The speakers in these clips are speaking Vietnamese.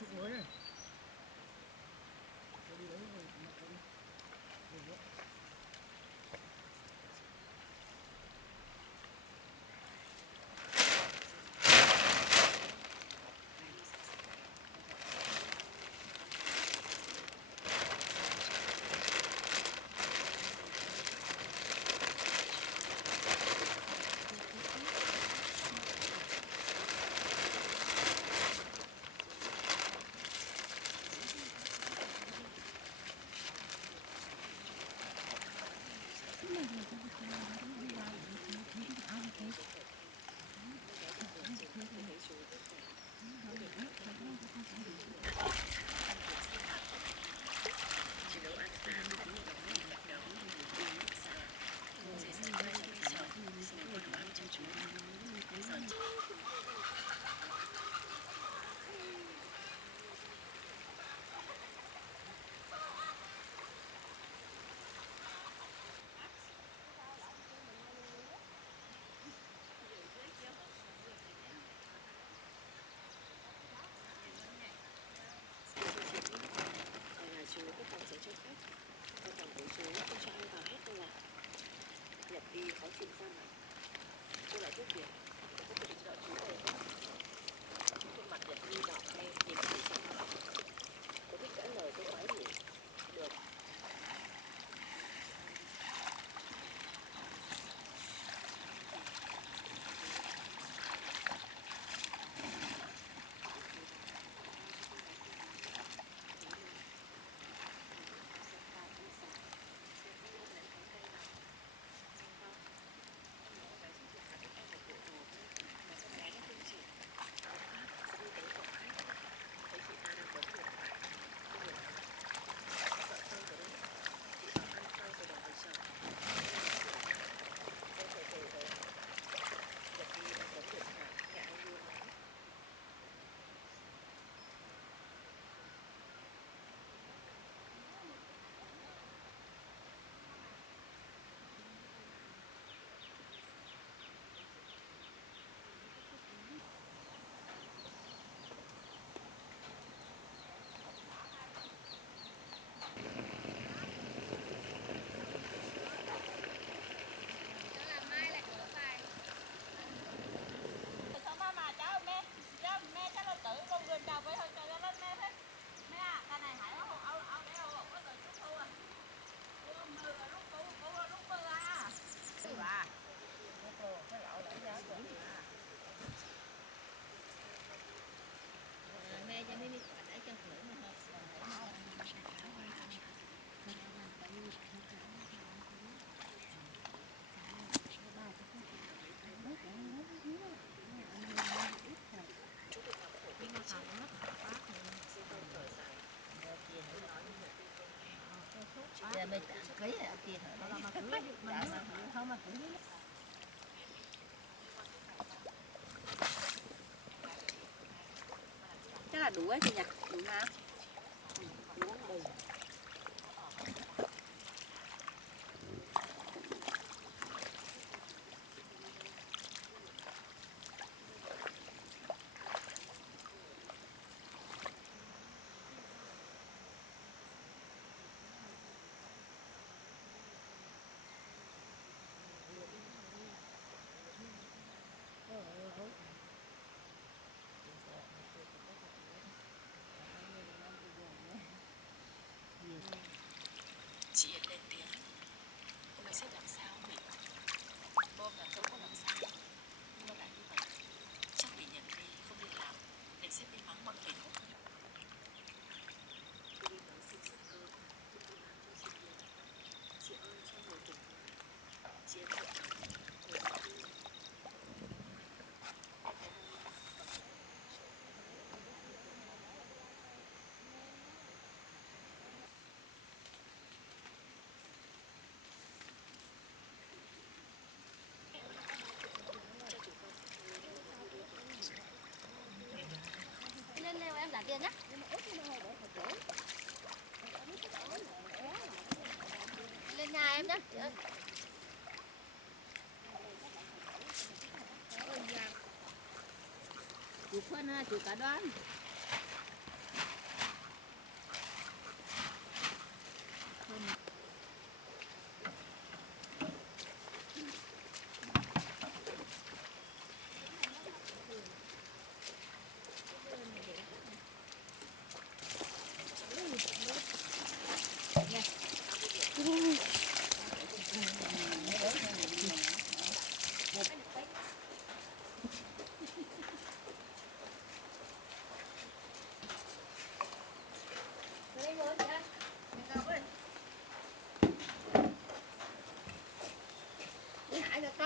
xúc mới này. Tôi đi đấy rồi mặc đi. Rồi. Chú có phòng dành cho khách, còn phòng của chú không cho ai vào hết đâu ạ. Nhập đi khó chịu ra mặt. Cô lại giúp việc, có thể đợi chú về không? Khuôn mặt Nhật đi đỏ ngay, nhìn thấy chẳng rõ. Có thích trả lời tôi nói nhỉ? Được. Mình cưới ở tiền ở đó mà cưới mà không mà cưới. Chắc là đủ ấy chị nhỉ? Đủ mà. Đủ đầy. Chị lên tiếng. Mình sẽ làm sao mình? Bom là dẫu có làm sao? Nó lại như vậy. Chắc bị nhận đi không đi làm nên sẽ bị mắng bọn mình. Tôi đi nói xin sức cơ. Tôi làm cho chị nhiều. Chị ơi cho người tỉnh. Chị em vợ. Lên leo em trả tiền nhá. Lên nhà em nhá. Chú Phân, chú cả Đoan.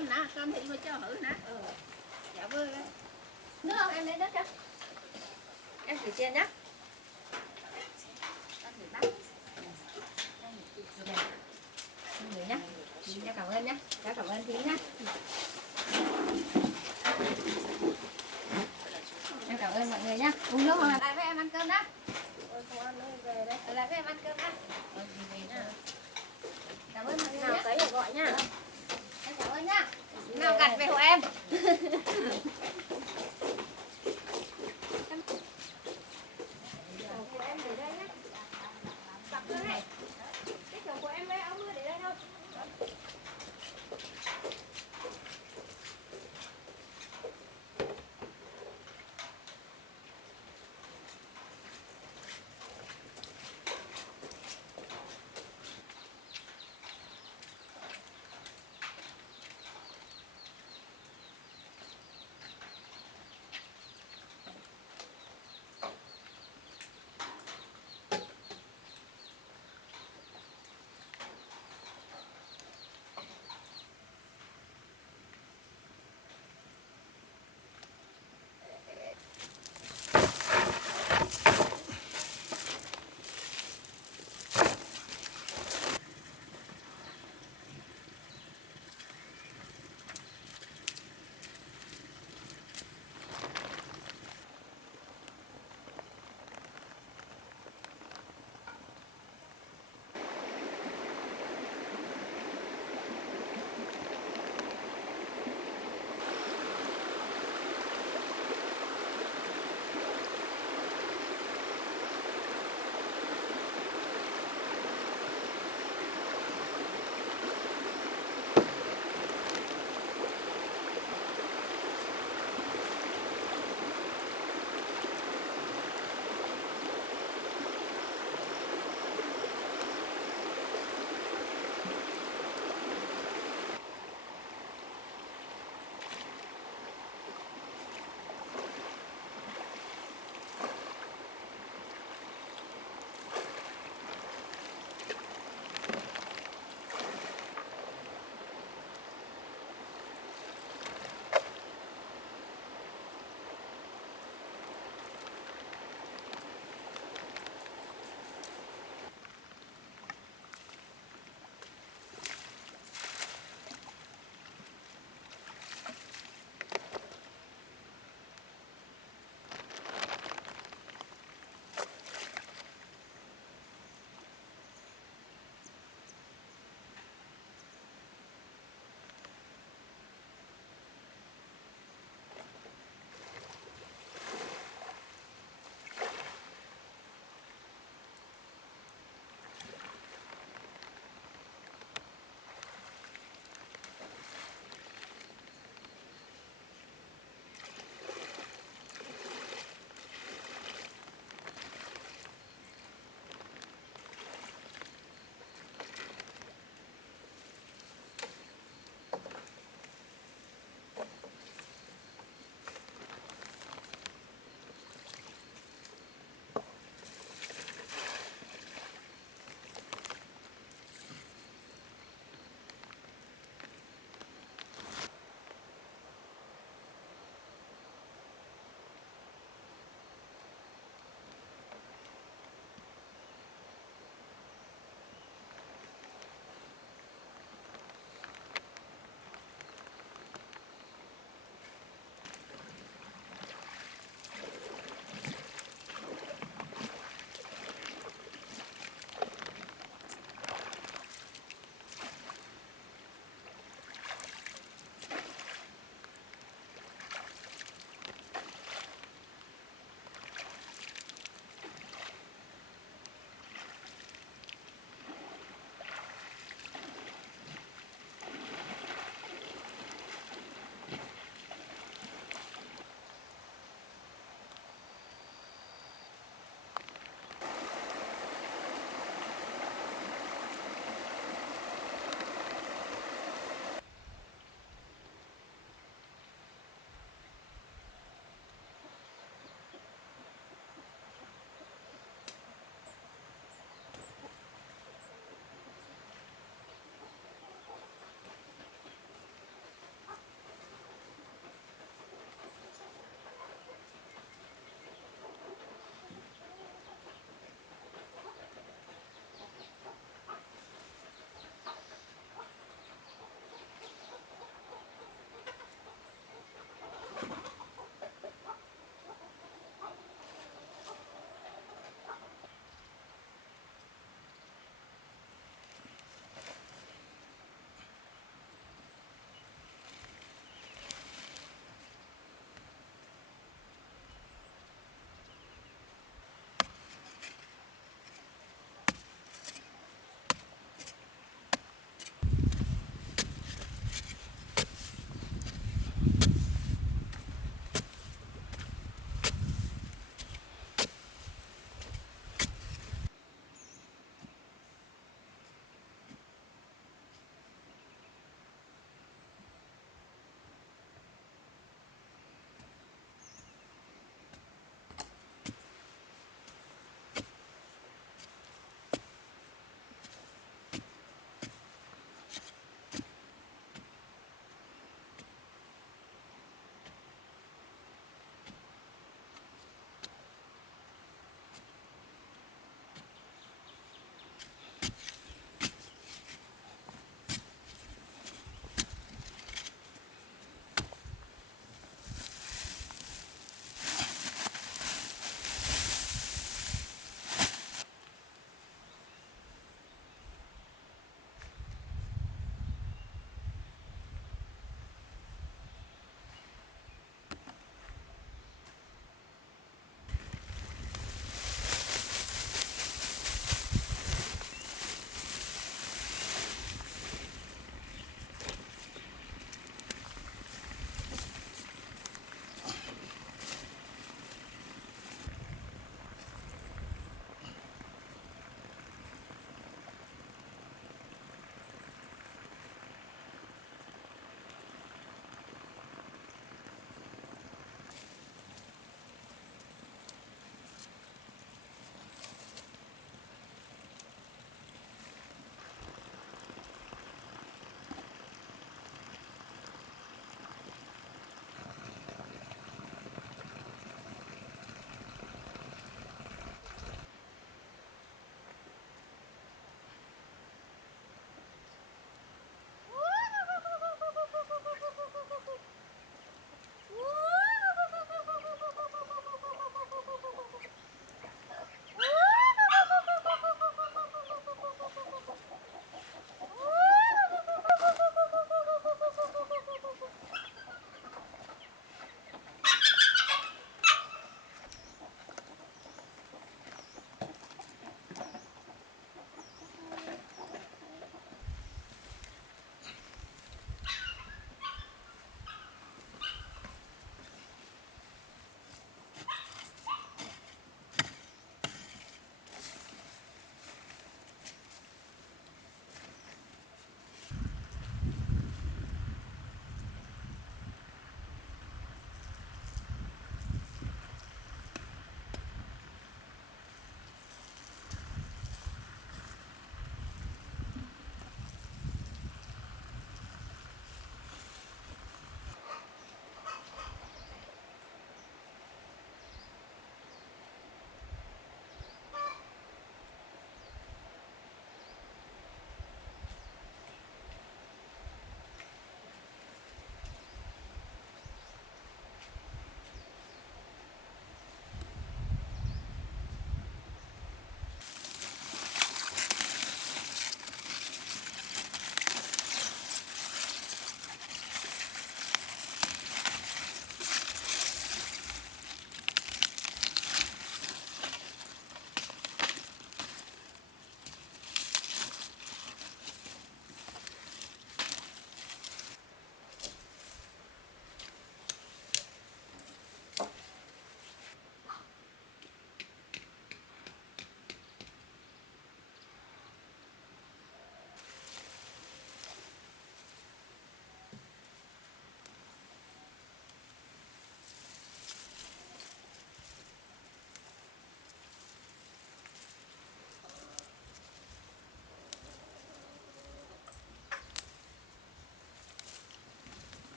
cơm nè, cơm thì mà cho thử nè. Dạ vâng. Nước không em lấy nước cho. Em thử chiên nhá. Con thử bắp. Người nhá. Cháu cảm ơn nhá. Cháu cảm ơn tí nhá. Em cảm ơn mọi người nhá. Cùng lúc mà lại với em ăn cơm đó. Không ăn nữa về đây. Ở lại với em ăn cơm đó. Cảm ơn mọi người Nào nhá. tới để gọi nhá. Em cảm ơn nhá. Nào gặt về hộ em. Chồng của em để đây nhá. Cặp nữa này. Cái chồng của em lấy áo mưa để đây thôi.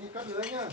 Anh cắt lưới nhá.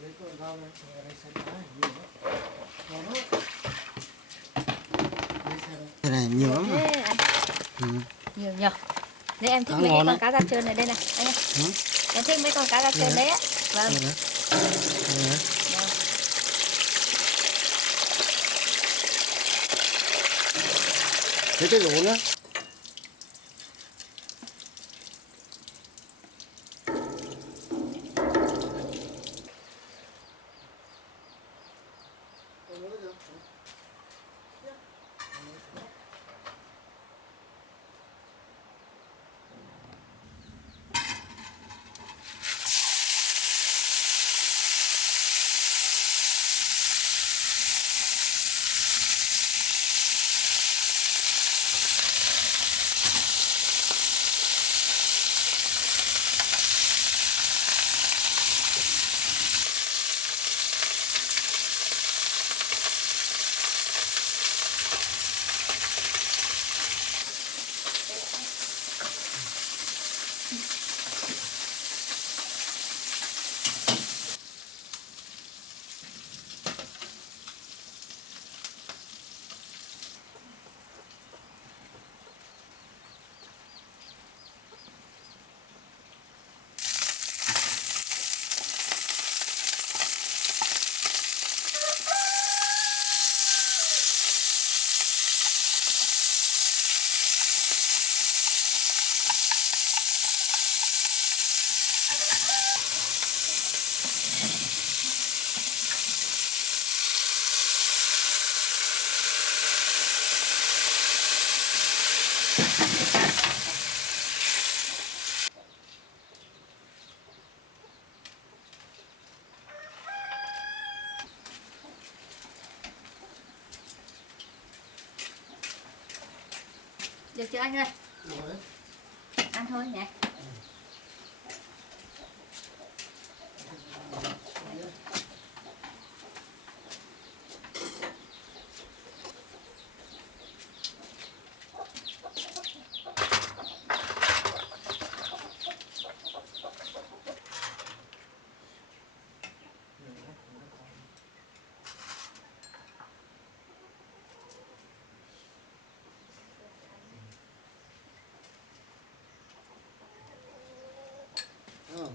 lấy con rau này ở đây xay lá nhiều lắm ngon lắm cái này nhiều lắm mà. Thế anh nhiều nhờ. Đây em thích Cá mấy ngon con đấy. cá da trơn này đây này anh ơi. Em thích mấy con cá da trơn đấy á. Vâng. Vâng. Thế cái lỗ nữa Được chưa anh ơi? rồi Ăn thôi nhé. Ờ.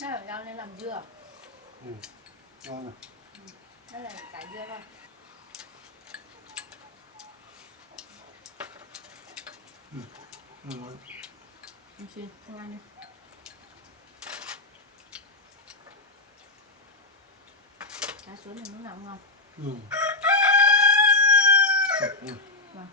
Nó ở rau nên làm dưa. Ngon này. Đó là cải dưa thôi. Ngon. Em xin, anh ăn đi. Cá suối này muốn làm ngon. Sạch nha. Vâng.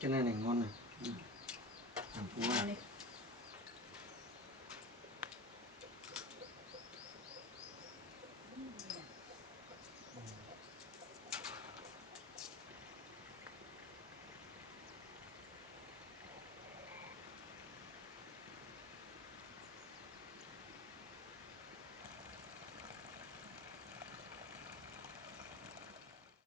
Cái này ngon này.